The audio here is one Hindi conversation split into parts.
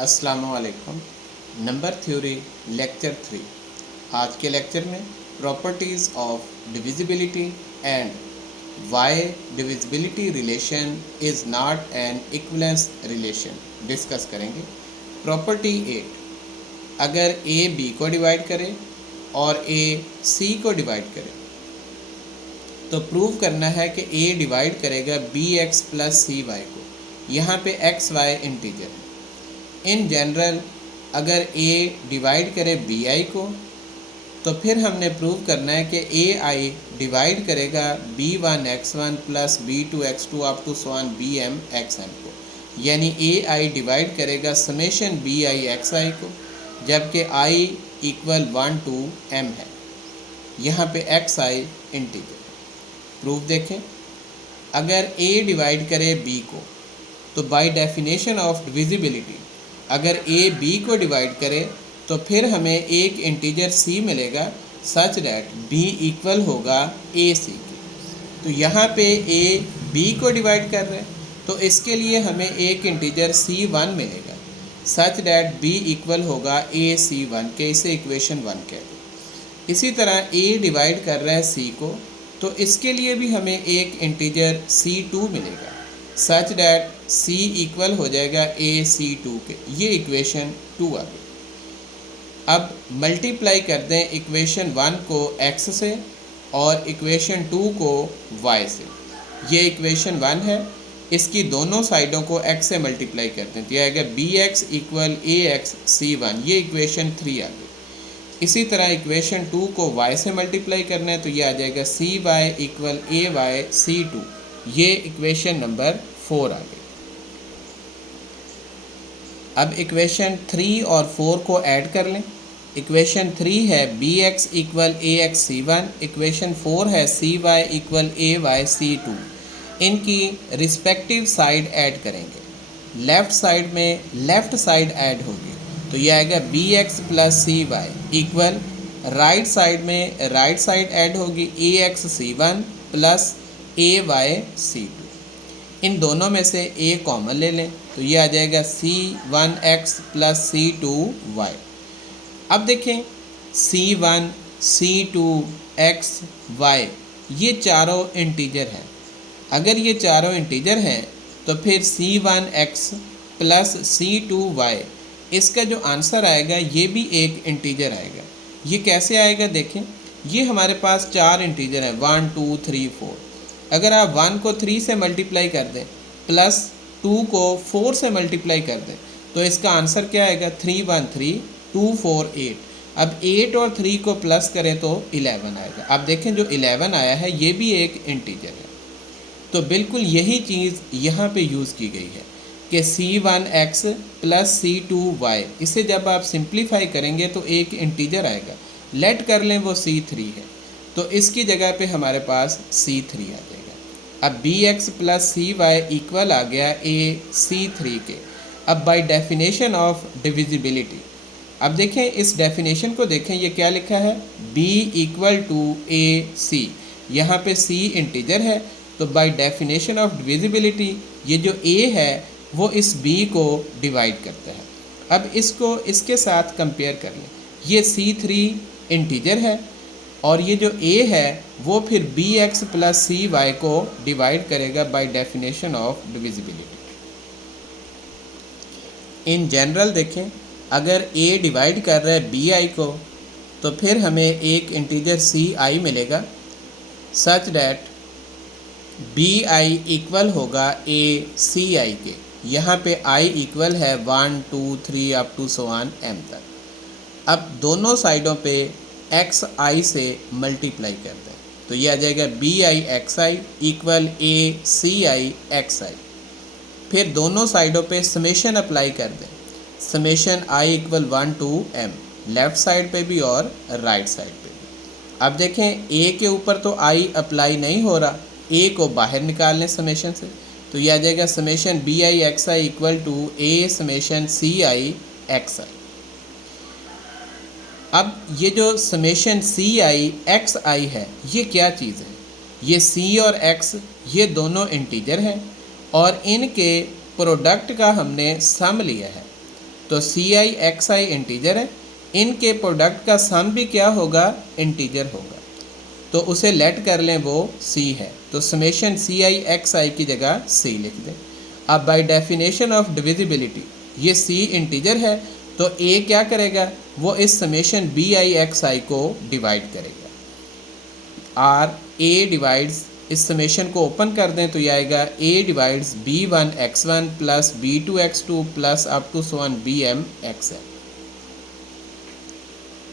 अस्सलामुअलैकुम। Number theory lecture 3। आज के लेक्चर में properties of divisibility and why divisibility relation is not an equivalence relation discuss करेंगे। प्रॉपर्टी 8, अगर ए बी को डिवाइड करे और ए सी को डिवाइड करे तो प्रूव करना है कि ए डिवाइड करेगा बी एक्स प्लस सी वाई को। यहाँ पे एक्स वाई इंटीजर है। इन जनरल अगर ए डिवाइड करे बी आई को तो फिर हमने प्रूव करना है कि ए आई डिवाइड करेगा B one X one plus B two X two up to so on B M X M को, यानी ए आई डिवाइड करेगा summation B I X I को, जबकि आई इक्वल 1 to m है। यहाँ पे एक्स आई इंटीजर। प्रूफ देखें, अगर a डिवाइड करे b को तो बाय डेफिनेशन ऑफ डिविजिबिलिटी अगर a b को डिवाइड करे तो फिर हमें एक इंटीजर c मिलेगा सच दैट b इक्वल होगा a c के। तो यहाँ पे a b को डिवाइड कर रहे हैं तो इसके लिए हमें एक इंटीजर c1 मिलेगा सच दैट b इक्वल होगा a c1 के। इसे इक्वेशन 1 कहते हैं। इसी तरह a डिवाइड कर रहा है c को तो इसके लिए भी हमें एक इंटीजर c2 मिलेगा सच डैट c इक्वल हो जाएगा a c2 के। ये इक्वेशन 2 आ गई। अब मल्टीप्लाई कर दें इक्वेशन 1 को x से और इक्वेशन 2 को y से। ये इक्वेशन 1 है, इसकी दोनों साइडों को x से मल्टीप्लाई कर दें तो यह आएगा bx इक्वल ax c1। ये इक्वेशन 3 आ गई। इसी तरह इक्वेशन 2 को y से मल्टीप्लाई करना है तो ये आ जाएगा cy इक्वल ay c2। ये इक्वेशन नंबर 4 आ गई। अब इक्वेशन 3 और 4 को ऐड कर लें। इक्वेशन 3 है bx equal ax c1, equation 4 है cy इक्वल ay c2। इनकी रिस्पेक्टिव साइड ऐड करेंगे। लेफ़्ट साइड में लेफ़्ट साइड ऐड होगी तो यह आएगा bx plus cy equal right side में राइट साइड ऐड होगी ax c1 plus ay c2। इन दोनों में से a कॉमन ले लें तो ये आ जाएगा c1x प्लस c2y। अब देखें c1 c2 x y ये चारों इंटीजर हैं। अगर ये चारों इंटीजर हैं तो फिर c1x प्लस c2y इसका जो आंसर आएगा ये भी एक इंटीजर आएगा। ये कैसे आएगा देखें, ये हमारे पास 4 इंटीजर हैं 1 2 3 4। अगर आप 1 को 3 से मल्टीप्लाई कर दें प्लस 2 को 4 से मल्टीप्लाई कर दें तो इसका आंसर क्या आएगा 3 1 3 2 4 8। अब 8 और 3 को प्लस करें तो 11 आएगा। अब देखें जो 11 आया है ये भी एक इंटीजर है। तो बिल्कुल यही चीज़ यहाँ पे यूज़ की गई है कि c1x प्लस c2y, इसे जब आप सिंप्लीफाई करेंगे तो एक इंटीजर आएगा। लेट कर लें वो c3 है तो इसकी जगह पे हमारे पास c3 आ जाएगा। अब bx प्लस cy इक्वल आ गया a c3 के। अब बाय डेफिनेशन ऑफ डिविजिबिलिटी अब देखें, इस डेफिनेशन को देखें, ये क्या लिखा है b equal to a c। यहाँ पे c इंटीजर है तो बाय डेफिनेशन ऑफ डिविजिबिलिटी ये जो a है वो इस b को डिवाइड करता है। अब इसको इसके साथ कंपेयर कर लें। ये c3 इंटीजर है और ये जो a है वो फिर bx प्लस cy को डिवाइड करेगा bye definition of divisibility. In general देखें, अगर a डिवाइड कर रहा है bi को तो फिर हमें एक इंटीजर ci मिलेगा सच डैट bi इक्वल होगा a ci के। यहाँ पे i इक्वल है 1 2 3 up to so on m तक। अब दोनों साइडों पे x i से मल्टीप्लाई कर दें तो ये आ जाएगा bi xi equal a ci xi। फिर दोनों साइडों पे समेशन अप्लाई कर दें, summation i equal 1 to m, left side पे भी और राइट साइड पे भी। अब देखें a के ऊपर तो i अप्लाई नहीं हो रहा, a को बाहर निकाल लें समेशन से तो यह आ जाएगा summation bi xi equal to a summation ci xi। अब ये जो समेशन ci xi है ये क्या चीज़ है, ये c और x ये दोनों इंटीजर हैं और इनके प्रोडक्ट का हमने सम लिया है। तो सी आई एक्स आई इंटीजर है, इनके प्रोडक्ट का सम भी क्या होगा, इंटीजर होगा, तो उसे लेट कर लें वो सी है, तो समेशन सी आई एक्स आई की जगह सी लिख दें। अब बाय डेफिनेशन ऑफ डिविजिबिलिटी ये सी इंटीजर है, तो ए क्या करेगा, वो इस summation B I X I को डिवाइड करेगा। आर ए डिवाइड्स, इस समेशन को ओपन कर दें तो ये आएगा A divides B one X one plus B two X two plus up to so one B M X N.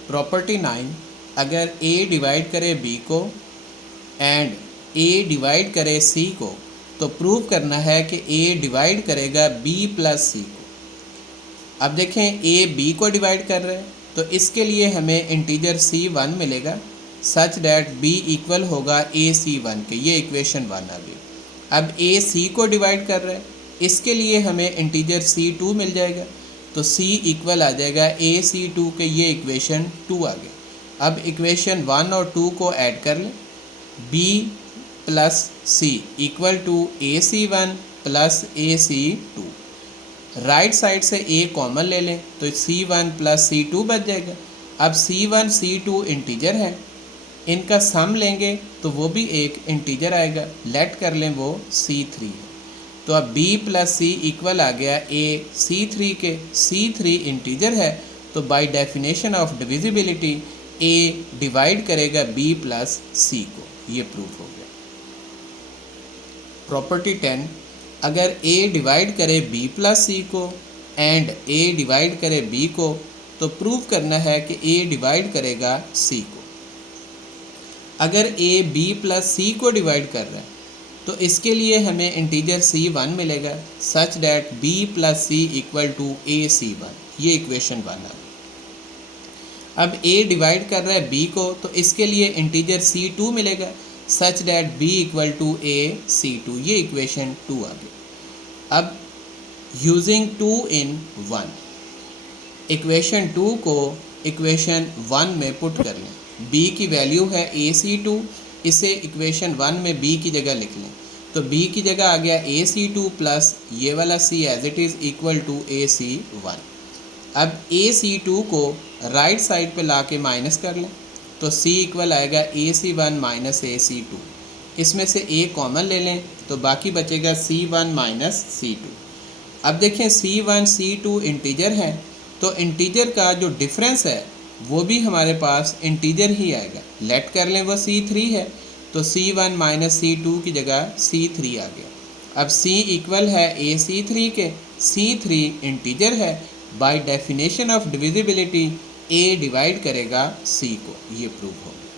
Property 9, अगर ए डिवाइड करे बी को एंड ए डिवाइड करे सी को, तो प्रूव करना है कि ए डिवाइड करेगा बी प्लस सी को। अब देखें ए बी को डिवाइड कर रहे हैं, तो इसके लिए हमें इंटीजर सी वन मिलेगा सच डैट बी इक्वल होगा ए सी वन के, ये इक्वेशन 1 आ गई। अब ए सी को डिवाइड कर रहे हैं, इसके लिए हमें इंटीजर सी टू मिल जाएगा, तो सी इक्वल आ जाएगा ए सी टू के, ये इक्वेशन 2 आ गई। अब इक्वेशन 1 और 2 को ऐड कर लें, B plus C equal to A C one plus A C two. Right side से ए कॉमन ले लें तो C one plus C two बच जाएगा। अब C one C two integer है, इनका सम लेंगे तो वो भी एक इंटीजर आएगा, लेट कर लें वो C3 है। तो अब B प्लस सी इक्वल आ गया ए C3 के, C3 इंटीजर है, तो bye definition of divisibility A divide करेगा B प्लस सी को, ये प्रूफ हो गया। प्रॉपर्टी 10, अगर ए डिवाइड करे B प्लस सी को एंड ए डिवाइड करे B को, तो प्रूव करना है कि ए डिवाइड करेगा C को। अगर ए बी प्लस सी को डिवाइड कर रहा है, तो इसके लिए हमें इंटीजर सी वन मिलेगा such that B plus C equal to A C one, ये इक्वेशन 1 आ गई। अब ए डिवाइड कर रहा है बी को, तो इसके लिए इंटीजर सी टू मिलेगा such that B equal to A C two, ये इक्वेशन 2 आ गई। अब यूजिंग 2 in 1, इक्वेशन 2 को इक्वेशन 1 में पुट कर लें। b की वैल्यू है AC2, इसे इक्वेशन 1 में b की जगह लिख लें, तो b की जगह आ गया AC2 प्लस ये वाला c as it is equal to AC1। अब AC2 को राइट साइड पे ला के माइनस कर लें, तो c इक्वल आएगा AC1 माइनस AC2। इसमें से a कॉमन ले लें तो बाकी बचेगा C1 माइनस C2। अब देखें C1 C2 इंटीजर है, तो इंटीजर का जो डिफरेंस है वो भी हमारे पास इंटीजर ही आएगा, लेट कर लें वो C3 है, तो C1 माइनस C2 की जगह C3 आ गया। अब C इक्वल है AC3 के, C3 इंटीजर है, by definition of divisibility A divide करेगा C को, ये प्रूव हो गया।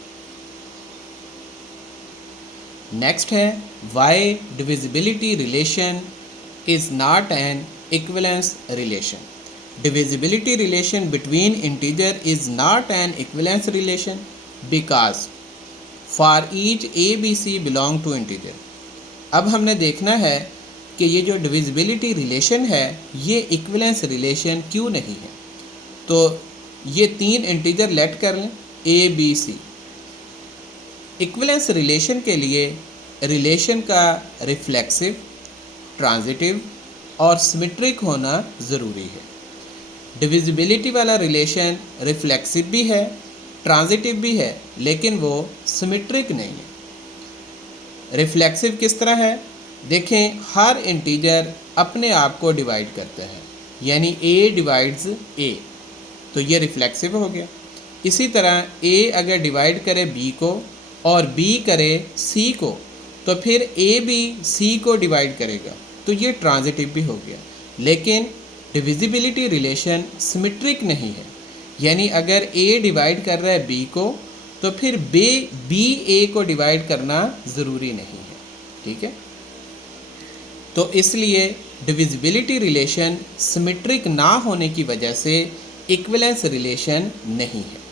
नेक्स्ट है why divisibility relation is not an equivalence relation. Divisibility relation between integer is not an equivalence relation because for each a, b, c belong to integer। अब हमने देखना है कि ये जो divisibility relation है ये equivalence relation क्यों नहीं है। तो ये 3 इंटीजर लेट कर लें a, b, c। equivalence relation के लिए रिलेशन का रिफ्लेक्सिव, ट्रांजिटिव और सिमेट्रिक होना ज़रूरी है। डिविजिबिलिटी वाला रिलेशन रिफ्लेक्सिव भी है, ट्रांजिटिव भी है, लेकिन वो सिमेट्रिक नहीं है। रिफ्लेक्सिव किस तरह है, देखें हर इंटीजर अपने आप को डिवाइड करता है, यानी a डिवाइड्स a, तो ये रिफ्लेक्सिव हो गया। इसी तरह a अगर डिवाइड करे b को और b करे c को, तो फिर a भी c को डिवाइड करेगा, तो ये ट्रांजिटिव भी हो गया। लेकिन डिविजिबिलिटी रिलेशन सिमेट्रिक नहीं है, यानी अगर a डिवाइड कर रहा है b को, तो फिर b a को डिवाइड करना ज़रूरी नहीं है, ठीक है। तो इसलिए डिविजिबिलिटी रिलेशन सिमेट्रिक ना होने की वजह से इक्विवेलेंस रिलेशन नहीं है।